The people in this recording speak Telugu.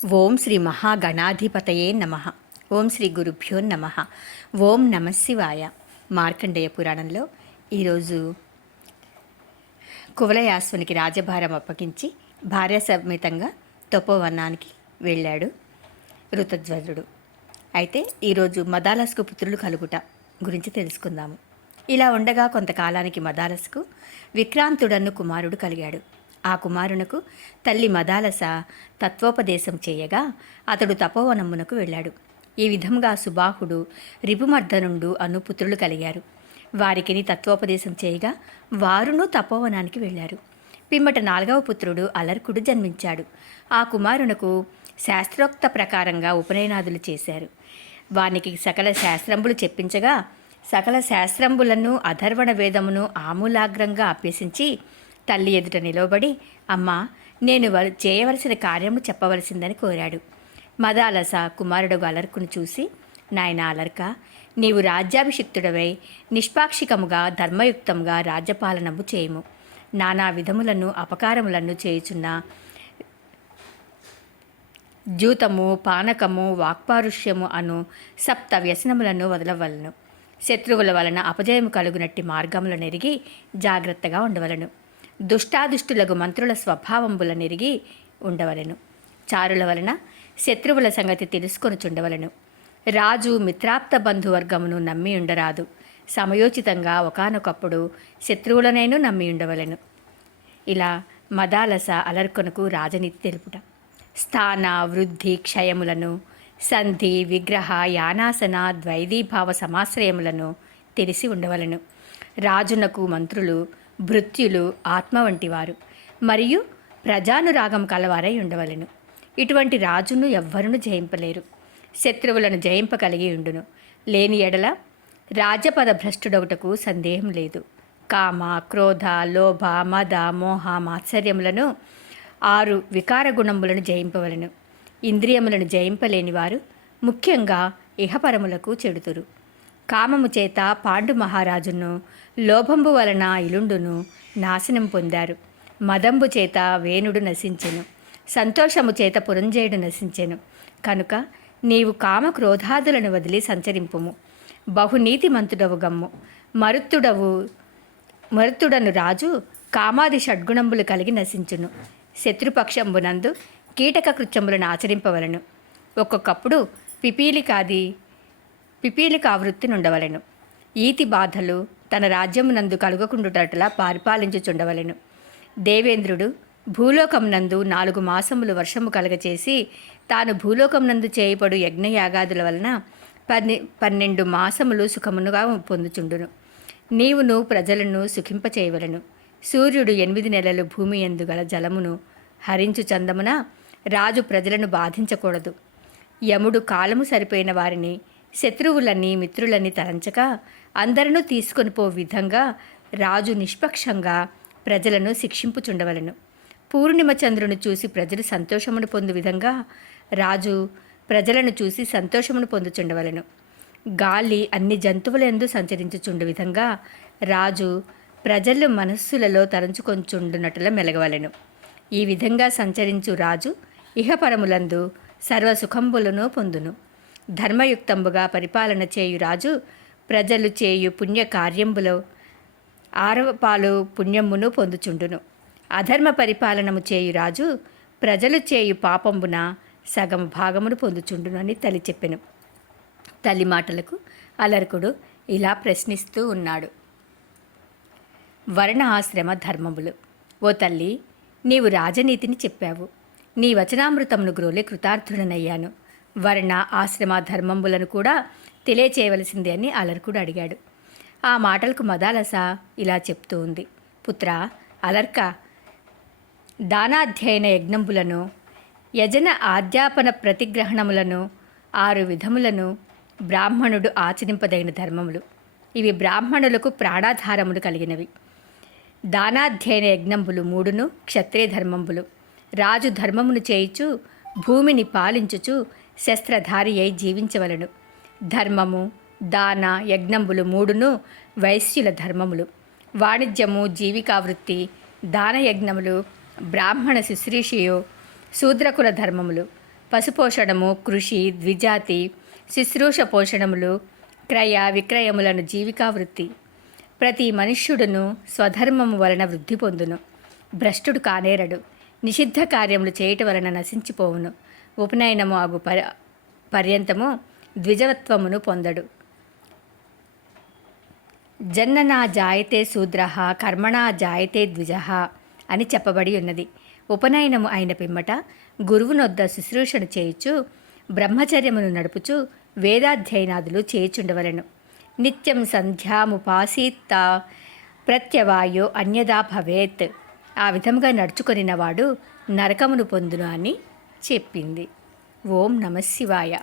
ఓం శ్రీ మహాగణాధిపతయే నమ. ఓం శ్రీ గురుభ్యో నమ. ఓం నమ శివాయ. మార్కండేయ పురాణంలో ఈరోజు కువలయాశ్వునికి రాజభారం అప్పగించి భార్య సమేతంగా తపోవనానికి వెళ్ళాడు ఋతధ్వజుడు. అయితే ఈరోజు మదాలస్కు పుత్రులు కలుగుట గురించి తెలుసుకుందాము. ఇలా ఉండగా కొంతకాలానికి మదాలస్కు విక్రాంతుడన్ను కుమారుడు కలిగాడు. ఆ కుమారునకు తల్లి మదాలస తత్వోపదేశం చేయగా అతడు తపోవనమునకు వెళ్ళాడు. ఈ విధంగా సుబాహుడు, రిపుమర్దనుండు అను పుత్రులు కలిగారు. వారికిని తత్వోపదేశం చేయగా వారును తపోవనానికి వెళ్ళారు. పిమ్మట 4వ పుత్రుడు అలర్కుడు జన్మించాడు. ఆ కుమారునకు శాస్త్రోక్త ప్రకారంగా ఉపనయనాదులు చేశారు. వానికి సకల శాస్త్రంబులు చెప్పించగా సకల శాస్త్రంబులను అధర్వణ వేదమును ఆమూలాగ్రంగా అభ్యసించి తల్లి ఎదుట నిలవబడి, అమ్మా, నేను చేయవలసిన కార్యము చెప్పవలసిందని కోరాడు. మదాలస కుమారుడు అలర్కును చూసి, నాయన అలర్క, నీవు రాజ్యాభిషిక్తుడవై నిష్పాక్షికముగా ధర్మయుక్తంగా రాజ్యపాలనము చేయము. నానా విధములను అపకారములను చేయుచున్న జూతము, పానకము, వాక్పారుష్యము అను సప్త వ్యసనములను వదలవలను. శత్రువుల వలన అపజయము కలుగునట్టి మార్గములను ఎరిగి జాగ్రత్తగా ఉండవలను. దుష్టాదుష్టులకు మంత్రుల స్వభావంబుల నెరిగి ఉండవలను. చారుల వలన శత్రువుల సంగతి తెలుసుకొనుచుండవలను. రాజు మిత్రాప్త బంధువర్గమును నమ్మి ఉండరాదు. సమయోచితంగా ఒకానొకప్పుడు శత్రువులనైనా నమ్మి ఉండవలను. ఇలా మదాలస అలర్కొనకు రాజనీతి తెలుపుట. స్థాన వృద్ధి క్షయములను, సంధి విగ్రహ యానాసన ద్వైదీభావ సమాశ్రయములను తెలిసి ఉండవలను. రాజునకు మంత్రులు భృత్యులు ఆత్మ వంటివారు మరియు ప్రజానురాగం కలవారై ఉండవలను. ఇటువంటి రాజును ఎవ్వరును జయింపలేరు. శత్రువులను జయింపగలిగి ఉండును. లేని ఎడల రాజపద భ్రష్టుడవుటకు సందేహం లేదు. కామ, క్రోధ, లోభ, మద, మోహ, మాత్సర్యములను 6 వికార గుణములను జయింపవలను. ఇంద్రియములను జయింపలేని వారు ముఖ్యంగా ఇహపరములకు చెడుతురు. కామము చేత పాండు మహారాజును, లోభంబు వలన ఇలుండును నాశనం పొందారు. మదంబు చేత వేణుడు నశించెను. సంతోషము చేత పురంజయుడు నశించెను. కనుక నీవు కామ క్రోధాదులను వదిలి సంచరింపుము. బహునీతిమంతుడవు గమ్ము. మరుతుడను రాజు కామాది షడ్గుణంబులు కలిగి నశించును. శత్రుపక్షంబునందు కీటక కృత్యములను ఆచరింపవలను. ఒక్కొక్కప్పుడు పిపీలికావృత్తి నుండవలెను. ఈతి బాధలు తన రాజ్యమునందు కలుగకుండుటట్లా పరిపాలించుచుండవలెను. దేవేంద్రుడు భూలోకమునందు 4 మాసములు వర్షము కలగచేసి తాను భూలోకమునందు చేయబడు యజ్ఞయాగాదుల వలన 12 మాసములు సుఖమునుగా పొందుచుండును. నీవును ప్రజలను సుఖింపచేయవలను. సూర్యుడు 8 నెలలు భూమి యందు గల జలమును హరించు చందమున రాజు ప్రజలను బాధించకూడదు. యముడు కాలము సరిపోయిన వారిని, శత్రువులని, మిత్రులని తలంచక అందరూ తీసుకొని పో విధంగా రాజు నిష్పక్షంగా ప్రజలను శిక్షింపుచుండవలను. పూర్ణిమ చంద్రుని చూసి ప్రజలు సంతోషమును పొందు విధంగా రాజు ప్రజలను చూసి సంతోషమును పొందుచుండవలను. గాలి అన్ని జంతువులందు సంచరించుచుండు విధంగా రాజు ప్రజలు మనస్సులలో తలంచుకొంచుండునట్ల మెలగవలెను. ఈ విధంగా సంచరించు రాజు ఇహపరములందు సర్వసుఖంబులను పొందును. ధర్మయుక్తంబుగా పరిపాలన చేయు రాజు ప్రజలు చేయు పుణ్యకార్యంబులో 6వ పాలు పుణ్యమును పొందుచుండును. అధర్మ పరిపాలనము చేయు రాజు ప్రజలు చేయు పాపంబున సగము భాగమును పొందుచుండును అని తల్లి చెప్పెను. తల్లి మాటలకు అలర్కుడు ఇలా ప్రశ్నిస్తూ ఉన్నాడు. వర్ణ ఆశ్రమ ధర్మములు. ఓ తల్లి, నీవు రాజనీతిని చెప్పావు. నీ వచనామృతమును గ్రోలి కృతార్థుడనయ్యాను. వర్ణ ఆశ్రమ ధర్మములను కూడా తెలియచేయవలసిందే అని అలర్కుడు అడిగాడు. ఆ మాటలకు మదాలస ఇలా చెప్తూ ఉంది. పుత్ర అలర్క, దానాధ్యయన యజ్ఞంబులను, యజన ఆధ్యాపన ప్రతిగ్రహణములను 6 విధములను బ్రాహ్మణుడు ఆచరింపదగిన ధర్మములు. ఇవి బ్రాహ్మణులకు ప్రాణాధారములు కలిగినవి. దానాధ్యయన యజ్ఞంబులు 3ను క్షత్రియ ధర్మంబులు. రాజు ధర్మమును చేయుచు భూమిని పాలించుచు శస్త్రధారి అయి జీవించవలను. ధర్మము, దాన, యజ్ఞంబులు 3ను వైశ్యుల ధర్మములు. వాణిజ్యము, జీవికావృత్తి, దానయజ్ఞములు, బ్రాహ్మణ శుశ్రూషయు శూద్రకుల ధర్మములు. పశుపోషణము, కృషి, ద్విజాతి, శుశ్రూష పోషణములు, క్రయ విక్రయములను జీవికా వృత్తి. ప్రతి మనుష్యుడును స్వధర్మము వలన వృద్ధి పొందును. భ్రష్టుడు కానేరడు. నిషిద్ధ కార్యములు చేయటం వలన నశించిపోవును. ఉపనయనము అగు పర్యంతము ద్విజవత్వమును పొందడు. జన్ననా జాయతే శూద్రః కర్మణా జాయతే ద్విజః అని చెప్పబడి ఉన్నది. ఉపనయనము అయిన పిమ్మట గురువునొద్ద శుశ్రూషను చేయుచు బ్రహ్మచర్యమును నడుపుచు వేదాధ్యయనాదులు చేయుచుండవలెను. నిత్యం సంధ్యాముపాసీత ప్రత్యవాయో అన్యదా భవేత్. ఆ విధముగా నడుచుకొనినవాడు నరకమును పొందును అని చెప్పింది. ఓం నమః శివాయ.